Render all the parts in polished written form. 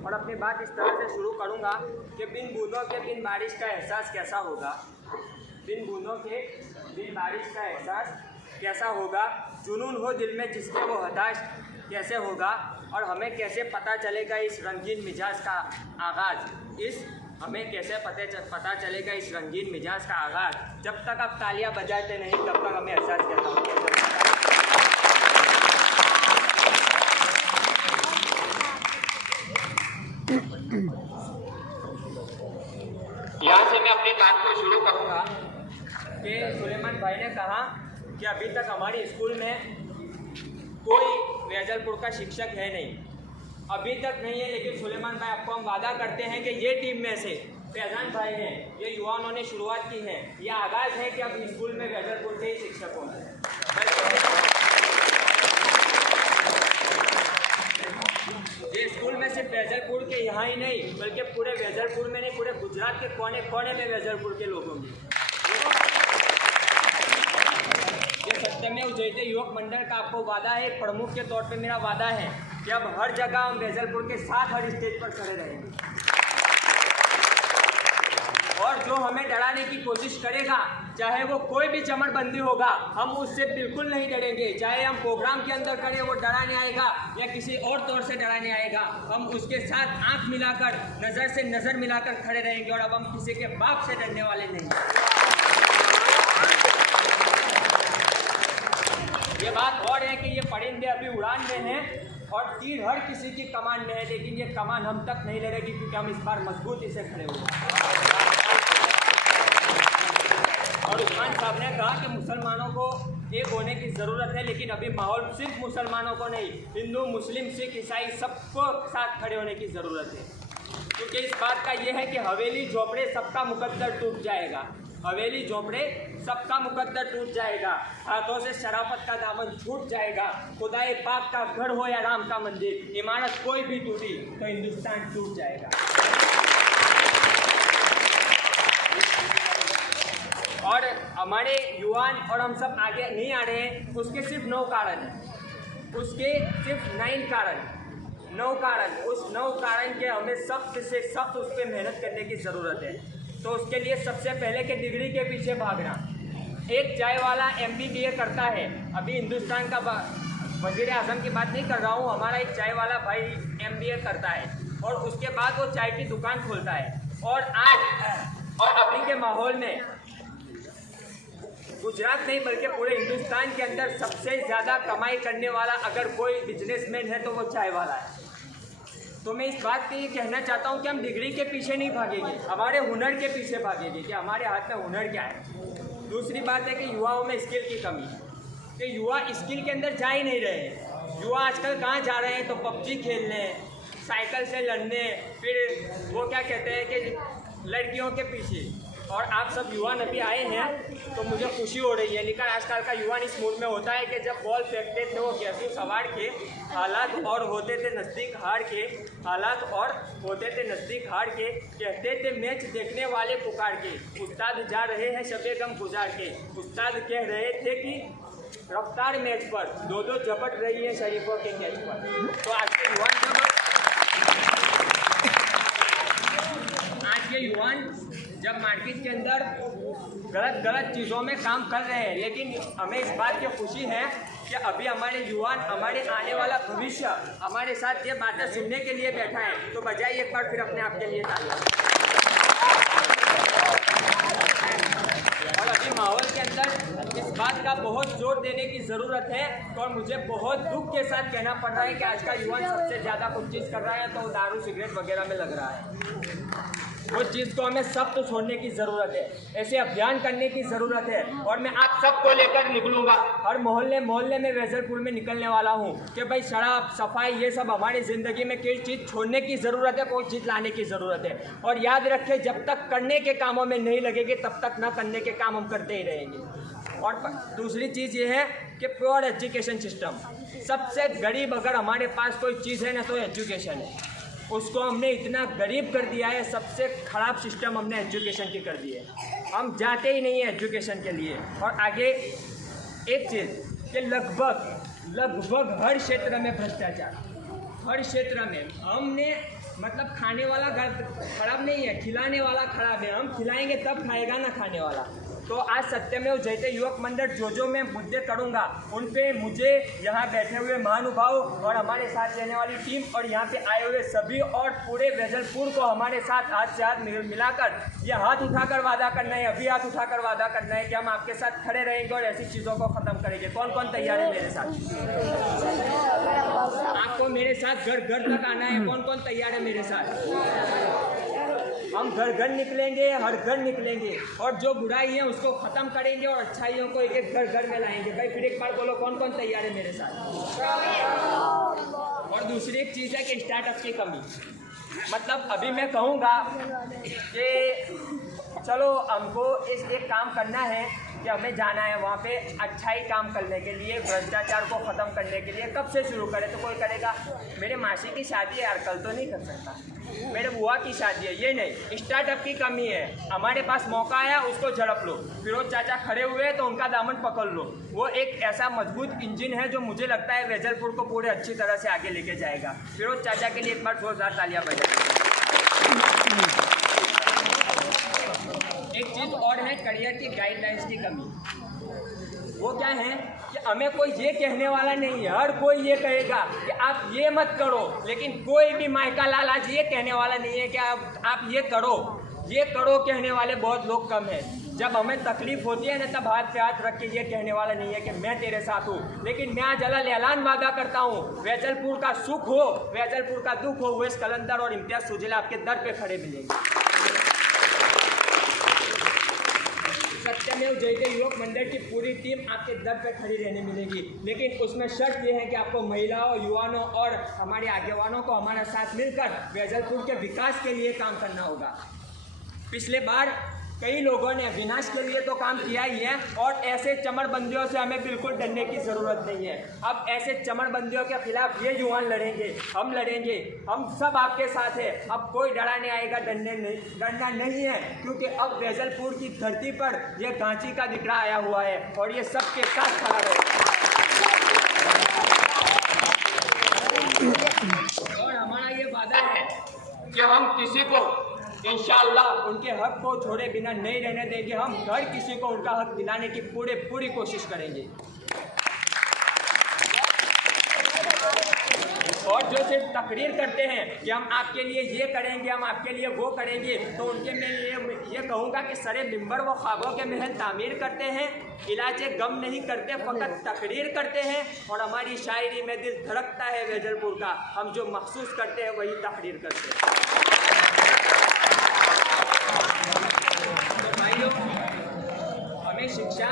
और अपनी बात इस तरह से शुरू करूँगा कि बिन बूंदों के बिन बारिश का एहसास कैसा होगा। बिन बूंदों के बिन बारिश का एहसास कैसा होगा। जुनून हो दिल में जिसके वो हताश कैसे होगा। और हमें कैसे पता चलेगा इस रंगीन मिजाज का आगाज़। हमें कैसे पता चलेगा इस रंगीन मिजाज का आगाज़। जब तक आप तालियां बजाते नहीं तब तक हमें एहसास कैसा होगा। यहाँ से मैं अपनी बात को शुरू करूँगा कि सुलेमान भाई ने कहा कि अभी तक हमारे स्कूल में कोई वेजलपुर का शिक्षक है नहीं, अभी तक नहीं है। लेकिन सुलेमान भाई आपको हम वादा करते हैं कि ये टीम में से फैजान भाई हैं, ये युवाओं ने शुरुआत की है, यह आगाज़ है कि अब स्कूल में वेजलपुर के ही शिक्षक होंगे। ये स्कूल में सिर्फ वेजलपुर के यहाँ ही नहीं बल्कि पूरे वेजलपुर में नहीं, पूरे गुजरात के कोने कोने में वेजलपुर के लोग होंगे। ये सत्यमेव जयते युवक मंडल का आपको वादा है, प्रमुख के तौर पे मेरा वादा है कि अब हर जगह हम वेजलपुर के साथ हर स्टेज पर खड़े रहेंगे। और जो हमें डराने की कोशिश करेगा, चाहे वो कोई भी चमड़बंदी होगा, हम उससे बिल्कुल नहीं डरेंगे। चाहे हम प्रोग्राम के अंदर करें, वो डराने आएगा या किसी और तौर से डराने आएगा, हम उसके साथ आंख मिलाकर, नज़र से नज़र मिलाकर खड़े रहेंगे। और अब हम किसी के बाप से डरने वाले नहीं। ये बात और है कि ये परिंदे अभी उड़ान में हैं और तीर हर किसी की कमान में है, लेकिन ये कमान हम तक नहीं लड़ेगी क्योंकि हम इस बार मजबूती से खड़े हुए। और उस्मान साहब ने कहा कि मुसलमानों को एक होने की ज़रूरत है, लेकिन अभी माहौल सिर्फ मुसलमानों को नहीं, हिंदू, मुस्लिम, सिख, ईसाई सबको साथ खड़े होने की ज़रूरत है। क्योंकि इस बात का ये है कि हवेली झोपड़े सबका मुकद्दर टूट जाएगा। हवेली झोपड़े सबका मुकद्दर टूट जाएगा। हाथों से शराफत का दामन छूट जाएगा। खुदाए पाक का घर हो या राम का मंदिर, इमारत कोई भी टूटी तो हिंदुस्तान टूट जाएगा। और हमारे युवान और हम सब आगे नहीं आ रहे हैं, उसके सिर्फ 9 कारण हैं। उसके सिर्फ 9 कारण, 9 कारण। उस 9 कारण के हमें सख्त से सख्त उस पर मेहनत करने की ज़रूरत है। तो उसके लिए सबसे पहले के डिग्री के पीछे भागना। एक चाय वाला MBBA करता है, अभी हिंदुस्तान का वज़ीर आज़म की बात नहीं कर रहा हूँ, हमारा एक चाय वाला भाई MBA करता है और उसके बाद वो चाय की दुकान खोलता है। और आज और अभी के माहौल में गुजरात नहीं बल्कि पूरे हिंदुस्तान के अंदर सबसे ज़्यादा कमाई करने वाला अगर कोई बिजनेसमैन है तो वो चाय वाला है। तो मैं इस बात पे ये कहना चाहता हूँ कि हम डिग्री के पीछे नहीं भागेंगे, हमारे हुनर के पीछे भागेंगे कि हमारे हाथ में हुनर क्या है। दूसरी बात है कि युवाओं में स्किल की कमी है, कि युवा स्किल के अंदर जा ही नहीं रहे हैं। युवा आजकल कहाँ जा रहे हैं तो PUBG खेलने, साइकिल से लड़ने, फिर वो क्या कहते हैं कि लड़कियों के पीछे। और आप सब युवा अभी आए हैं तो मुझे खुशी हो रही है, लेकिन आजकल का युवा इस मूड में होता है कि जब बॉल फेंकते थे वो गैसू सवार के हालात और होते थे नज़दीक हार के, हालात और होते थे नज़दीक हार के, कहते थे मैच देखने वाले पुकार के, उस्ताद जा रहे हैं शबे गम गुजार के। उस्ताद कह रहे थे कि रफ्तार मैच पर 2-2 झपट रही है शरीफों के कैच पर। तो आज के युवान जब मार्केट के अंदर गलत चीज़ों में काम कर रहे हैं, लेकिन हमें इस बात की खुशी है कि अभी हमारे युवान, हमारे आने वाला भविष्य हमारे साथ ये बातें सुनने के लिए बैठा है। तो बजाइए एक बार फिर अपने आप के लिए तालियां। और अभी माहौल के अंदर इस बात का बहुत जोर देने की ज़रूरत है और मुझे बहुत दुख के साथ कहना पड़ रहा है कि आज का युवा सबसे ज़्यादा कुछ चीज़ कर रहा है तो दारू सिगरेट वगैरह में लग रहा है। वो चीज़ को हमें सब तो छोड़ने की ज़रूरत है, ऐसे अभियान करने की ज़रूरत है। और मैं आप सबको लेकर निकलूँगा, हर मोहल्ले में वेजलपुर में निकलने वाला हूँ कि भाई शराब, सफाई, ये सब हमारी ज़िंदगी में कोई चीज़ छोड़ने की ज़रूरत है, कोई चीज़ लाने की ज़रूरत है। और याद रखें, जब तक करने के कामों में नहीं लगेंगे तब तक न करने के काम हम करते ही रहेंगे। और दूसरी चीज़ ये है कि प्योर एजुकेशन सिस्टम, सबसे गरीब अगर हमारे पास कोई चीज़ है ना तो एजुकेशन है। उसको हमने इतना गरीब कर दिया है, सबसे ख़राब सिस्टम हमने एजुकेशन की कर दी है। हम जाते ही नहीं हैं एजुकेशन के लिए। और आगे एक चीज़ कि लगभग हर क्षेत्र में भ्रष्टाचार, हर क्षेत्र में हमने मतलब खाने वाला घर खराब नहीं है, खिलाने वाला खराब है। हम खिलाएंगे तब खाएगा ना खाने वाला। तो आज सत्यमेव जयते युवक मंडल जो मैं मुद्दे करूंगा उन पे मुझे यहाँ बैठे हुए महानुभाव और हमारे साथ रहने वाली टीम और यहाँ पे आए हुए सभी और पूरे वेजलपुर को हमारे साथ हाथ से हाथ मिलाकर ये हाथ उठाकर वादा करना है, अभी हाथ उठाकर वादा करना है कि हम आपके साथ खड़े रहेंगे और ऐसी चीज़ों को ख़त्म करेंगे। कौन कौन तैयार है मेरे साथ? आपको मेरे साथ घर घर तक आना है। कौन कौन तैयार है मेरे साथ? हम घर घर निकलेंगे, हर घर निकलेंगे और जो बुराई है उसको ख़त्म करेंगे और अच्छाइयों को एक एक घर घर में लाएंगे। भाई फिर एक बार बोलो, कौन कौन तैयार है मेरे साथ? और दूसरी एक चीज़ है कि स्टार्टअप की कमी। मतलब अभी मैं कहूँगा कि चलो हमको इस एक काम करना है कि हमें जाना है वहाँ पे अच्छाई काम करने के लिए, भ्रष्टाचार को ख़त्म करने के लिए। कब से शुरू करें? तो कोई करेगा मेरे मासी की शादी है यार, कल तो नहीं कर सकता, मेरे बुआ की शादी है, ये नहीं। स्टार्टअप की कमी है। हमारे पास मौका आया, उसको झड़प लो। फिरोज चाचा खड़े हुए तो उनका दामन पकड़ लो। वो एक ऐसा मजबूत इंजन है जो मुझे लगता है वेजलपुर को पूरे अच्छी तरह से आगे लेके जाएगा। फिरोज चाचा के लिए एक बार जोरदार तालियां बजाएं। एक चीज़ और है करियर की गाइडलाइंस की कमी। वो क्या है कि हमें कोई ये कहने वाला नहीं है। हर कोई ये कहेगा कि आप ये मत करो, लेकिन कोई भी मायका लाल आज ये कहने वाला नहीं है कि आप ये करो कहने वाले बहुत लोग कम हैं। जब हमें तकलीफ होती है ना तब हाथ पे हाथ रख के ये कहने वाला नहीं है कि मैं तेरे साथ हूँ। लेकिन मैं आज अलग ऐलान वादा करता हूँ, वेजलपुर का सुख हो, वेजलपुर का दुख हो, उवैस कलंदर और इम्तियाज सुजेला आपके दर पे खड़े मिलेंगे। सत्यमेव जयते युवक मंडल की पूरी टीम आपके दर पे खड़ी रहने मिलेगी। लेकिन उसमें शर्त यह है कि आपको महिलाओं, युवाओं और हमारे आगेवानों को हमारा साथ मिलकर वेजलपुर के विकास के लिए काम करना होगा। पिछले बार कई लोगों ने विनाश के लिए तो काम किया ही है और ऐसे चमरबंदियों से हमें बिल्कुल डरने की ज़रूरत नहीं है। अब ऐसे चमरबंदियों के खिलाफ ये युवा लड़ेंगे, हम सब आपके साथ हैं। अब कोई डराने आएगा, डरना नहीं है, क्योंकि अब वेजलपुर की धरती पर यह गांची का दिकरा आया हुआ है और ये सबके साथ खड़ा रहेगा। और हमारा ये वादा है कि हम किसी को इंशाअल्लाह उनके हक को छोड़े बिना नहीं रहने देंगे। हम हर किसी को उनका हक दिलाने की पूरी कोशिश करेंगे। और जो सिर्फ तकरीर करते हैं कि हम आपके लिए ये करेंगे, हम आपके लिए वो करेंगे, तो उनके मैं ये कहूँगा कि सरे मिंबर व ख्वाबों के महल तामीर करते हैं, इलाज गम नहीं करते, फ़कत तकरीर करते हैं। और हमारी शायरी में दिल धड़कता है वेजलपुर का, हम जो महसूस करते हैं वही तकरीर करते हैं। तो भाइयों, हमें शिक्षा,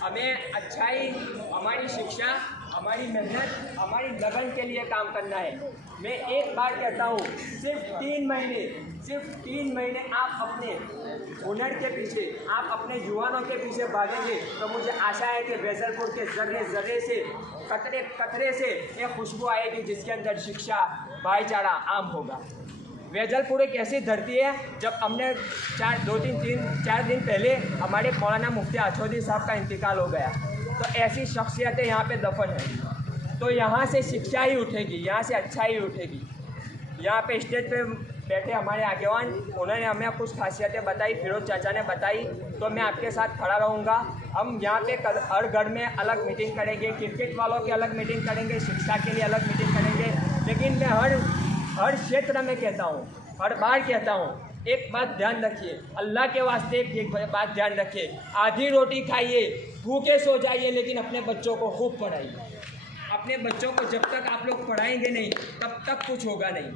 हमें अच्छाई, हमारी शिक्षा, हमारी मेहनत, हमारी लगन के लिए काम करना है। मैं एक बार कहता हूँ, सिर्फ 3 महीने आप अपने हुनर के पीछे, आप अपने युवाओं के पीछे भागेंगे तो मुझे आशा है कि वेजलपुर के ज़र्रे से, कतरे से एक खुशबू आएगी जिसके अंदर शिक्षा, भाईचारा आम होगा। वेजलपुर एक ऐसी धरती है, जब हमने 4 दिन पहले हमारे मौलाना मुफ्ती आछौदी साहब का इंतकाल हो गया, तो ऐसी शख्सियतें यहाँ पे दफन हैं। तो यहाँ से शिक्षा ही उठेगी, यहाँ से अच्छाई उठेगी। यहाँ पे स्टेज पे बैठे हमारे आगेवान, उन्होंने हमें कुछ खासियतें बताई, फिरोज चाचा ने बताई, तो मैं आपके साथ खड़ा रहूँगा। हम यहाँ पे हर घर में अलग मीटिंग करेंगे, क्रिकेट वालों की अलग मीटिंग करेंगे, शिक्षा के लिए अलग मीटिंग करेंगे। लेकिन मैं हर क्षेत्र में कहता हूँ, हर बार कहता हूँ, एक बात ध्यान रखिए, अल्लाह के वास्ते एक बात ध्यान रखिए, आधी रोटी खाइए, भूखे सो जाइए, लेकिन अपने बच्चों को खूब पढ़ाइए। अपने बच्चों को जब तक आप लोग पढ़ाएंगे नहीं तब तक कुछ होगा नहीं।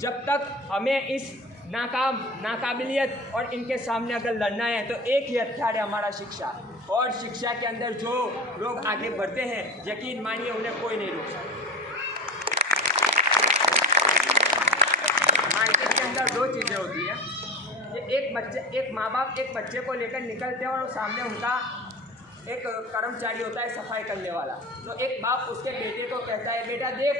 जब तक हमें इस नाकाबिलियत और इनके सामने अगर लड़ना है तो एक ही हथियार है हमारा, शिक्षा। और शिक्षा के अंदर जो लोग आगे बढ़ते हैं, यकीन मानिए उन्हें कोई नहीं रोक सकता। मार्केट के अंदर 2 चीज़ें होती हैं कि एक माँ बाप एक बच्चे को लेकर निकलते हैं और सामने उनका एक कर्मचारी होता है सफाई करने वाला। तो एक बाप उसके बेटे को कहता है, बेटा देख,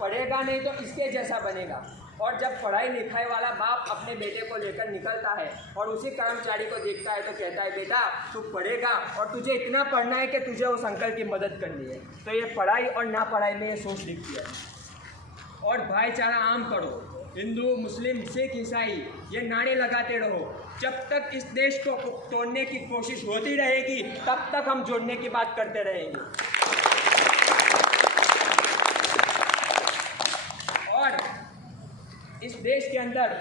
पढ़ेगा नहीं तो इसके जैसा बनेगा। और जब पढ़ाई लिखाई वाला बाप अपने बेटे को लेकर निकलता है और उसी कर्मचारी को देखता है तो कहता है बेटा तू पढ़ेगा और तुझे इतना पढ़ना है कि तुझे उस अंकल की मदद करनी है। तो ये पढ़ाई और ना पढ़ाई में ये सोच दिखती है। और भाईचारा आम करो, हिंदू मुस्लिम सिख ईसाई ये नारे लगाते रहो। जब तक इस देश को तोड़ने की कोशिश होती रहेगी तब तक हम जोड़ने की बात करते रहेंगे। और इस देश के अंदर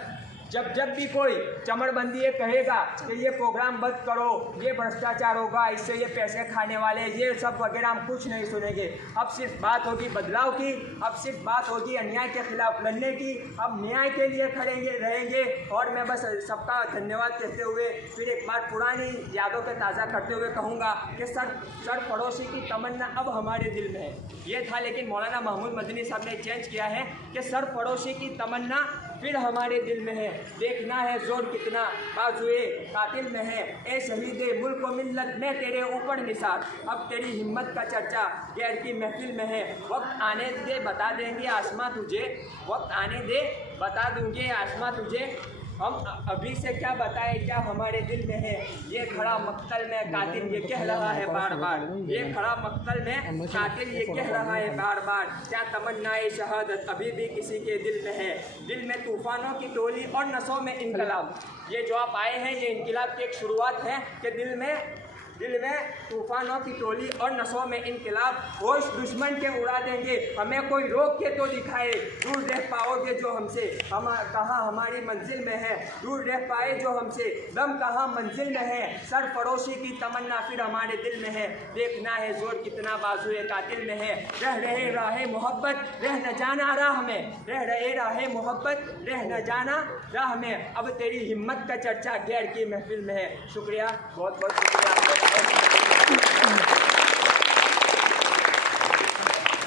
जब भी कोई चमड़बंदी ये कहेगा कि ये प्रोग्राम बंद करो, ये भ्रष्टाचार होगा, इससे ये पैसे खाने वाले, ये सब वगैरह, हम कुछ नहीं सुनेंगे। अब सिर्फ बात होगी बदलाव की, अब सिर्फ बात होगी अन्याय के खिलाफ लड़ने की। अब न्याय के लिए खड़ेंगे रहेंगे। और मैं बस सबका धन्यवाद कहते हुए फिर एक बार पुरानी यादों को ताज़ा करते हुए कहूँगा कि सर पड़ोसी की तमन्ना अब हमारे दिल में है। ये था, लेकिन मौलाना महमूद मदनी साहब ने चेंज किया है कि सर पड़ोसी की तमन्ना फिर हमारे दिल में है। देखना है जोर कितना बाजुए कातिल में है, ए शहीदे मुल्क व मिल्लत में तेरे ऊपर निसार। अब तेरी हिम्मत का चर्चा गैर की महफिल में है। वक्त आने दे बता देंगे आसमां तुझे, वक्त आने दे बता दूंगे आसमां तुझे। हम अभी से क्या बताएं क्या हमारे दिल में है। ये खड़ा मक्तल में कातिल ये कह रहा है बार बार, ये खड़ा मक्तल में कातिल ये कह रहा है बार बार। क्या तमन्नाए शहादत अभी भी किसी के दिल में है। दिल में तूफानों की टोली और नसों में इनकलाब। ये जो आप आए हैं ये इनकलाब की एक शुरुआत है कि दिल में तूफानों की टोली और नसों में इनकलाब। होश दुश्मन के उड़ा देंगे, हमें कोई रोक के तो दिखाए। दूर रह पाओगे जो हमसे, हम कहाँ हमारी मंजिल में है। दूर रह पाए जो हमसे, दम कहाँ मंजिल में है। सर पड़ोसी की तमन्ना फिर हमारे दिल में है। देखना है जोर कितना बाजुए कातिल में है। रह रहे राहे मोहब्बत रह न जाना राह में, रह रहे राहे मोहब्बत रह न जाना राह में। अब तेरी हिम्मत का चर्चा गैर की महफिल में है। शुक्रिया, बहुत बहुत शुक्रिया।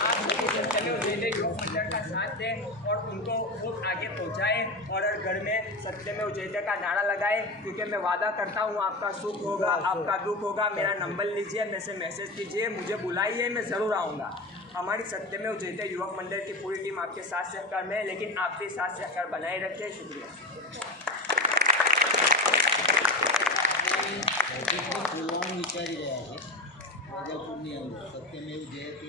आप सभी सत्य में उजेले युवक मंडल का साथ दें और उनको खूब आगे पहुंचाएं और घर में सत्य में उजेले का नारा लगाएं, क्योंकि मैं वादा करता हूं आपका सुख होगा, आपका दुख होगा। मेरा नंबर लीजिए, मेरे से मैसेज कीजिए, मुझे बुलाइए, मैं ज़रूर आऊँगा। हमारी सत्य में उजेले युवक मंडल की पूरी टीम आपके साथ सहकार में है, लेकिन आप भी साथ सहकार बनाए रखें। शुक्रिया। विचारी રહ્યા છે રાજાપુરની અંદર સત્યમેવ જયતે